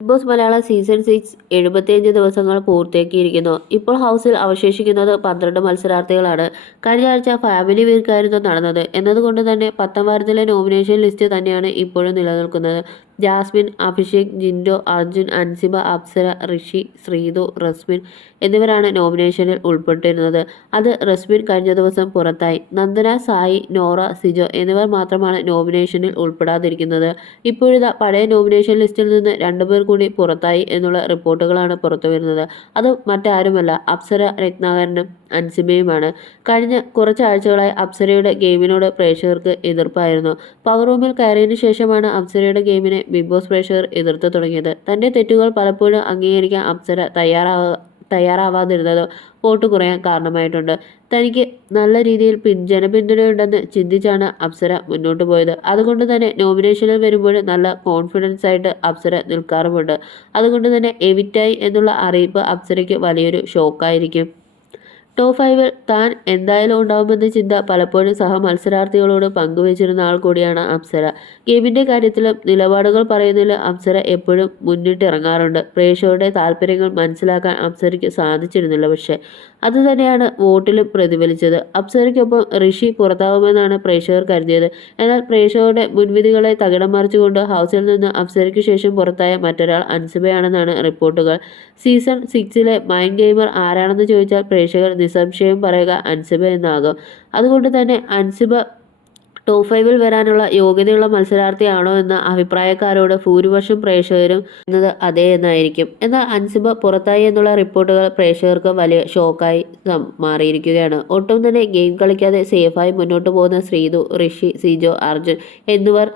Big boss Malayalam season 6 75 ദിവസങ്ങൾ പൂർത്തിയാക്കിയിരിക്കുന്നു. ഇപ്പോൾ ഹൗസിൽ അവശേഷിക്കുന്നത് 12 മത്സരാർത്ഥികളാണ്. കഴിഞ്ഞ ആഴ്ച ഫാമിലി വീക്കായിരുന്നു നടന്നത് എന്നതുകൊണ്ട് തന്നെ 10ാം വാരത്തിലെ നോമിനേഷൻ ലിസ്റ്റ് തന്നെയാണ് ഇപ്പോഴും നിലനിൽക്കുന്നത്. ജാസ്മിൻ, അഭിഷേക്, ജിൻഡോ, അർജുൻ, അൻസിബ, അപ്സര, ഋഷി, ശ്രീതു, റസ്മിൻ എന്നിവരാണ് നോമിനേഷനിൽ ഉൾപ്പെട്ടിരുന്നത്. അത് റസ്മിൻ കഴിഞ്ഞ ദിവസം പുറത്തായി. നന്ദന, സായി, നോറ, സിജോ എന്നിവർ മാത്രമാണ് നോമിനേഷനിൽ ഉൾപ്പെടാതിരിക്കുന്നത്. ഇപ്പോഴിതാ പഴയ നോമിനേഷൻ ലിസ്റ്റിൽ നിന്ന് 2 പേർ കൂടി പുറത്തായി എന്നുള്ള റിപ്പോർട്ടുകളാണ് പുറത്തുവരുന്നത്. അത് മറ്റാരുമല്ല, അപ്സര, രത്നാകരനും അൻസിബയുമാണ്. കഴിഞ്ഞ കുറച്ചാഴ്ചകളായി അപ്സരയുടെ ഗെയിമിനോട് പ്രേക്ഷകർക്ക് എതിർപ്പായിരുന്നു. പവർ റൂമിൽ കയറിയതിനു ശേഷമാണ് അപ്സരയുടെ ഗെയിമിനെ ബിഗ് ബോസ് പ്രേക്ഷകർ എതിർത്തു തുടങ്ങിയത്. തന്റെ തെറ്റുകൾ പലപ്പോഴും അംഗീകരിക്കാൻ അപ്സര തയ്യാറാവാതിരുന്നത് വോട്ട് കുറയാൻ കാരണമായിട്ടുണ്ട്. തനിക്ക് നല്ല രീതിയിൽ ജനപിന്തുണയുണ്ടെന്ന് ചിന്തിച്ചാണ് അപ്സര മുന്നോട്ട് പോയത്. അതുകൊണ്ട് തന്നെ നോമിനേഷനിൽ വരുമ്പോൾ നല്ല കോൺഫിഡൻസ് ആയിട്ട് അപ്സര നിൽക്കാറുമുണ്ട്. അതുകൊണ്ട് തന്നെ എവിറ്റായി എന്നുള്ള അറിയിപ്പ് അപ്സരയ്ക്ക് വലിയൊരു ഷോക്കായിരിക്കും. ടോപ്പ് 5-ൽ താൻ എന്തായാലും ഉണ്ടാവുമെന്ന ചിന്ത പലപ്പോഴും മത്സരാർത്ഥികളോട് പങ്കുവച്ചിരുന്ന ആൾ കൂടിയാണ് അപ്സര. ഗെയിമിന്റെ കാര്യത്തിലും നിലപാടുകൾ പറയുന്നതിലും അപ്സര എപ്പോഴും മുന്നിട്ടിറങ്ങാറുണ്ട്. പ്രേക്ഷകരുടെ താല്പര്യങ്ങൾ മനസ്സിലാക്കാൻ അപ്സരയ്ക്ക് സാധിച്ചിരുന്നില്ല. പക്ഷേ അതുതന്നെയാണ് വോട്ടിലും പ്രതിഫലിച്ചത്. അപ്സരയ്ക്കൊപ്പം ഋഷി പുറത്താവുമെന്നാണ് പ്രേക്ഷകർ കരുതിയത്. എന്നാൽ പ്രേക്ഷകരുടെ മുൻവിധികളെ തകിടം മറിച്ചുകൊണ്ട് ഹൗസിൽ നിന്ന് അപ്സരയ്ക്ക് ശേഷം പുറത്തായ മറ്റൊരാൾ അൻസിബയാണെന്നാണ് റിപ്പോർട്ടുകൾ. സീസൺ 6-ലെ മൈൻഡ് ഗെയിമർ ആരാണെന്ന് ചോദിച്ചാൽ പ്രേക്ഷകർ നിസ്സംശയം പറയുക അൻസിബ എന്നാകും. അതുകൊണ്ട് തന്നെ അൻസിബ ടോപ്പ് 5-ൽ വരാനുള്ള യോഗ്യതയുള്ള മത്സരാർത്ഥിയാണോ എന്ന അഭിപ്രായക്കാരോട് ഭൂരിപക്ഷം പ്രേക്ഷകരും എന്നത് അതേ എന്നായിരിക്കും. എന്നാൽ അൻസിബ പുറത്തായി എന്നുള്ള റിപ്പോർട്ടുകൾ പ്രേക്ഷകർക്ക് വലിയ ഷോക്കായി മാറിയിരിക്കുകയാണ്. ഒട്ടും തന്നെ ഗെയിം കളിക്കാതെ സേഫായി മുന്നോട്ട് പോകുന്ന ശ്രീതു, ഋഷി, സിജോ, അർജുൻ എന്നിവർ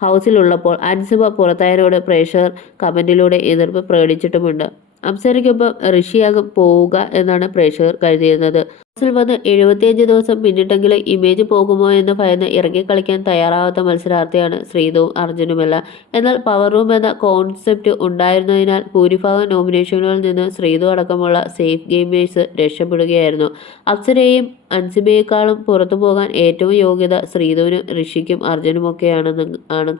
ഹൗസിലുള്ളപ്പോൾ അൻസിബ പുറത്തായതിനോട് പ്രേക്ഷകർ കമന്റിലൂടെ എതിർപ്പ് പ്രകടിപ്പിച്ചിട്ടുമുണ്ട്. അപ്സരയ്ക്കൊപ്പം ഋഷിയാകും പോവുക എന്നാണ് പ്രേക്ഷകർ കരുതിയിരുന്നത്. ഹൗസിൽ വന്ന് 75 ദിവസം പിന്നിട്ടെങ്കിലും ഇമേജ് പോകുമോ എന്ന് ഭയന്ന് ഇറങ്ങിക്കളിക്കാൻ തയ്യാറാവാത്ത മത്സരാർത്ഥിയാണ് ശ്രീതുവും അർജുനുമെല്ലാം. എന്നാൽ പവർ റൂം എന്ന കോൺസെപ്റ്റ് ഉണ്ടായിരുന്നതിനാൽ ഭൂരിഭാഗം നോമിനേഷനുകളിൽ നിന്ന് ശ്രീതു അടക്കമുള്ള സേഫ് ഗെയിമേഴ്സ് രക്ഷപ്പെടുകയായിരുന്നു. അപ്സരയെയും അൻസിബയേക്കാളും പുറത്തു പോകാൻ ഏറ്റവും യോഗ്യത ശ്രീതുവിനും ഋഷിക്കും അർജുനുമൊക്കെയാണ്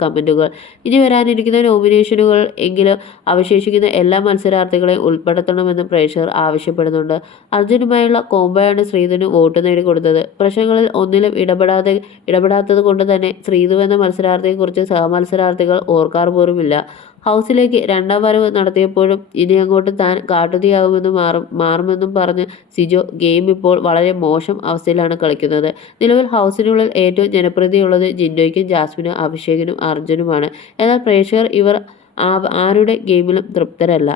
കമന്റുകൾ. ഇനി വരാനിരിക്കുന്ന നോമിനേഷനുകൾ എങ്കിലും അവശേഷിക്കുന്ന എല്ലാ മത്സരാർത്ഥികളെയും ഉൾപ്പെടുത്തണമെന്ന് പ്രേക്ഷകർ ആവശ്യപ്പെടുന്നുണ്ട്. അർജുനുമായുള്ള കോംബോയാണ് ശ്രീധുവിന് വോട്ട് നേടിക്കൊടുത്തത്. പ്രശ്നങ്ങളിൽ ഒന്നിലും ഇടപെടാത്തത് കൊണ്ട് തന്നെ ശ്രീധു എന്ന മത്സരാർത്ഥിയെക്കുറിച്ച് സഹമത്സരാർത്ഥികൾ ഓർക്കാർ പോലുമില്ല. ഹൗസിലേക്ക് 2ാം വരവ് നടത്തിയപ്പോഴും ഇനി അങ്ങോട്ട് താൻ കാട്ടുതീയാകുമെന്നും മാറുമെന്നും പറഞ്ഞ് സിജോ ഗെയിം ഇപ്പോൾ വളരെ മോശം അവസ്ഥയിലാണ് കളിക്കുന്നത്. നിലവിൽ ഹൗസിനുള്ളിൽ ഏറ്റവും ജനപ്രീതിയുള്ളത് ജിൻഡോയ്ക്കും ജാസ്മിനും അഭിഷേകിനും അർജുനുമാണ്. എന്നാൽ പ്രേക്ഷകർ ഇവർ ആരുടെ ഗെയിമിലും തൃപ്തരല്ല.